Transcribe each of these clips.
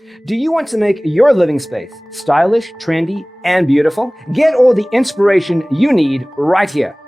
Do you want to make your living space stylish, trendy, and beautiful? Get all the inspiration you need right here.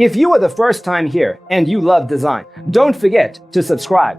If you are the first time here and you love design, don't forget to subscribe.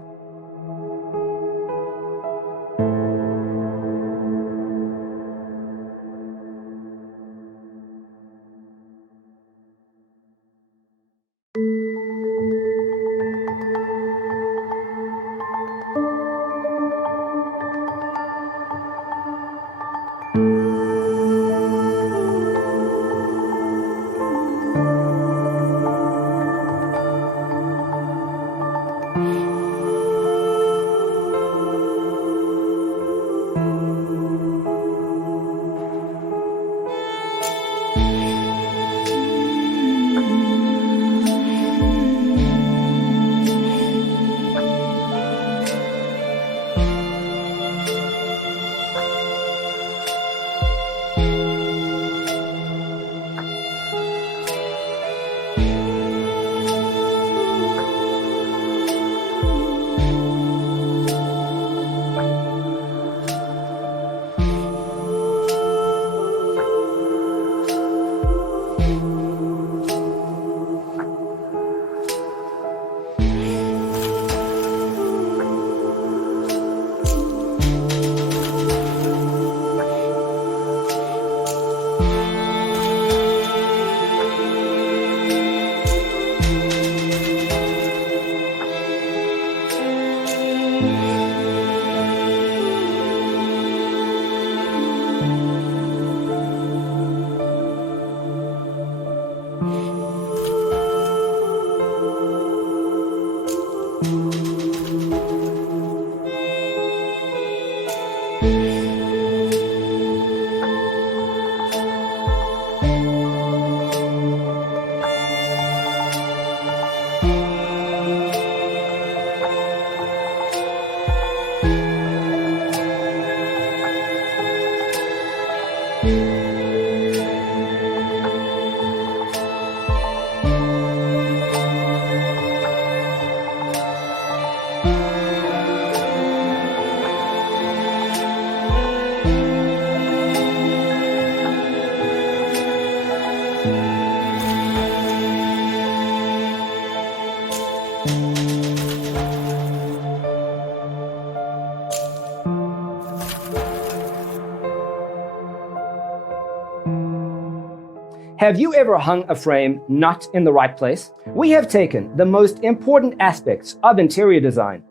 Have you ever hung a frame not in the right place? We have taken the most important aspects of interior design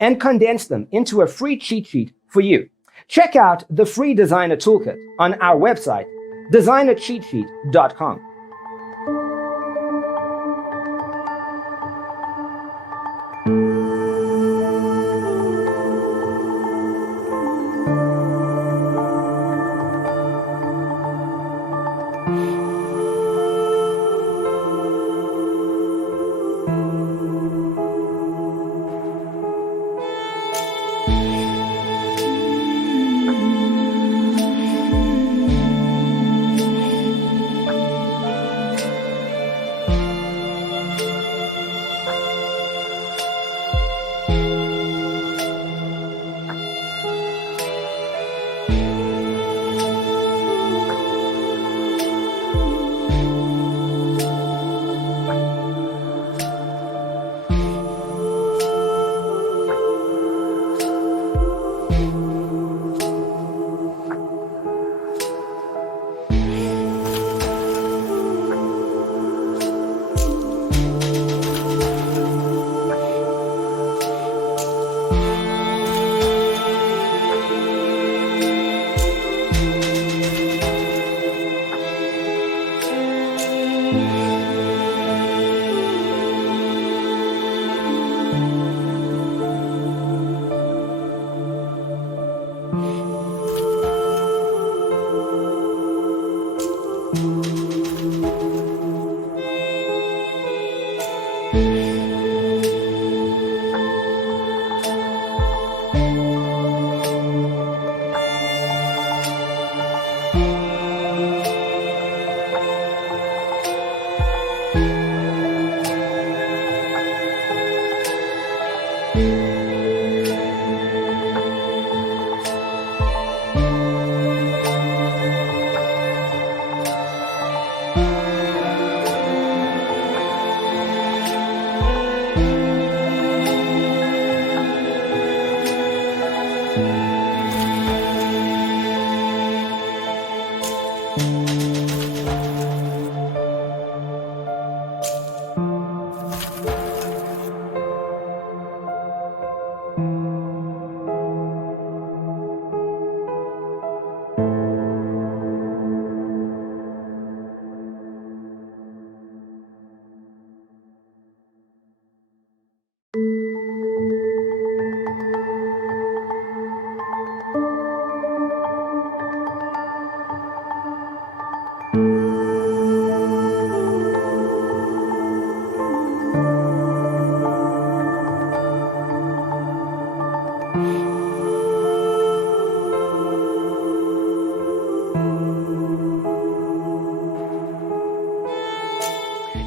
and condensed them into a free cheat sheet for you. Check out the free designer toolkit on our website, designercheatsheet.com.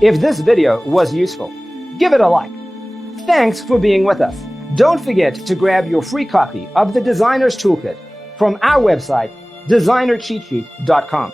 If this video was useful, give it a like. Thanks for being with us. Don't forget to grab your free copy of the Designer's Toolkit from our website, designercheatsheet.com.